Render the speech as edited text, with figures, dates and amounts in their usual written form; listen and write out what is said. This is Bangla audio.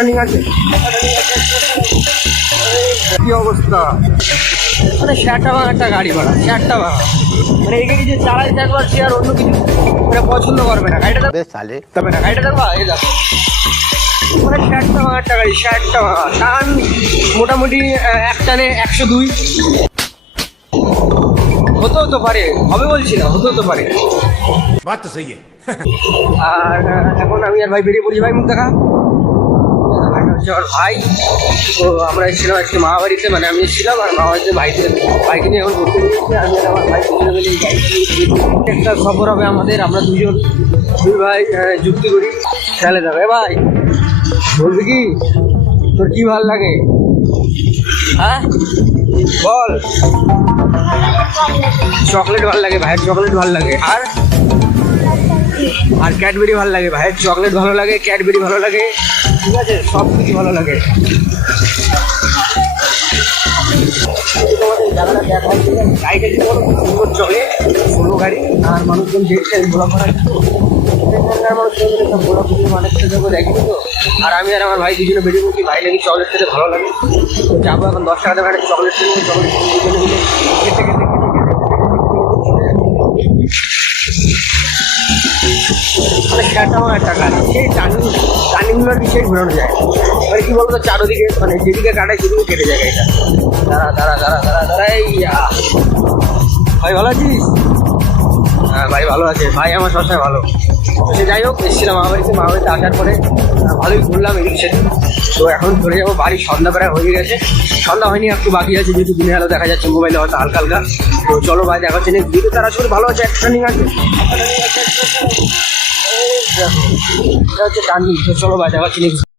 টার্নিং আছে, কি অবস্থা, মানে ষাটটা ভাঙা একটা গাড়ি ভাড়া, ষাটটা ভাঙা, মানে একে কিছু চালাই থাকবার সে আর অন্য কিছু মানে পছন্দ করবে না, গাড়িটা তবে না, গাড়িটা দেখবা এই দেখো, মানে ষাটটা ভাঙা একটা গাড়ি, ষাটটা ভাঙা, টান মোটামুটি এক টানে 102 হতে পারে, হবে বলছি না, হতে পারে। আর এখন আমি আর ভাই বেরিয়ে পড়ছি, ভাই মুখ দেখা হচ্ছে আমার ভাই। তো আমরা এসেছিলাম আজকে মামাবাড়িতে, মানে আমি এসেছিলাম আর মামাবাড়িতে বাইকে নিয়ে এখন ঘুরতে গিয়েছি, আমি আর আমার ভাই দুজনে মিলে একটা সফর হবে আমাদের, আমরা দুই ভাই যুক্তি করি খেলে যাবে। ভাই বলবি কি, তোর কি ভাল লাগে, হ্যাঁ বল? চকলেট ভাল লাগে, ভাইয়ের চকলেট ভাল লাগে, আর ক্যাডবেরি ভালো লাগে, ভাইয়ের চকলেট ভালো লাগে, ক্যাডবেরি ভালো লাগে, ঠিক আছে, সব কিছু ভালো লাগে। গাড়িটা যদি বলো খুব সুন্দর চলে, ষোলো গাড়ি, আর মানুষজন দেখছে ঘোরা করার মানুষের দেখি তো। আর আমি আর আমার ভাই দুজনে বেরিয়ে বলছি, ভাই নাকি চকলেট খেতে ভালো লাগে, তো যাবো এখন 10 টাকা দেবে চকলেট কিনবো, চকলেট দুজনে মিলে খেতে খেতে মানে সেটা আমার একটা গাড়ি, সেই টার্নিংগুলোর বিষয়ে ঘোরানো যায়, মানে কি বলতো চারোদিকে, মানে যেদিকে কাটায় সেদিকে কেটে যায় এটা। দাঁড়া ভাই ভালো আছিস? হ্যাঁ ভাই ভালো আছে, ভাই আমার সবসময় ভালো। তো সে যাই হোক, এসেছিলাম মামাবাড়িতে আসার পরে ভালোই ঘুরলাম এদিক সেদিক। তো এখন চলে যাবো বাড়ি, সন্ধ্যা প্রায় হয়ে গেছে, সন্ধ্যা হয়নি একটু বাকি আছে, যেহেতু দিনের আলো দেখা যাচ্ছে মোবাইলে হয়তো হালকা হালকা। তো চলো ভাই দেখা হচ্ছে, যেহেতু তারা শুরু ভালো আছে, একটা টার্নিং আছে, এটা হচ্ছে টার্নিং। তো চলো ভাই দেখা হচ্ছে।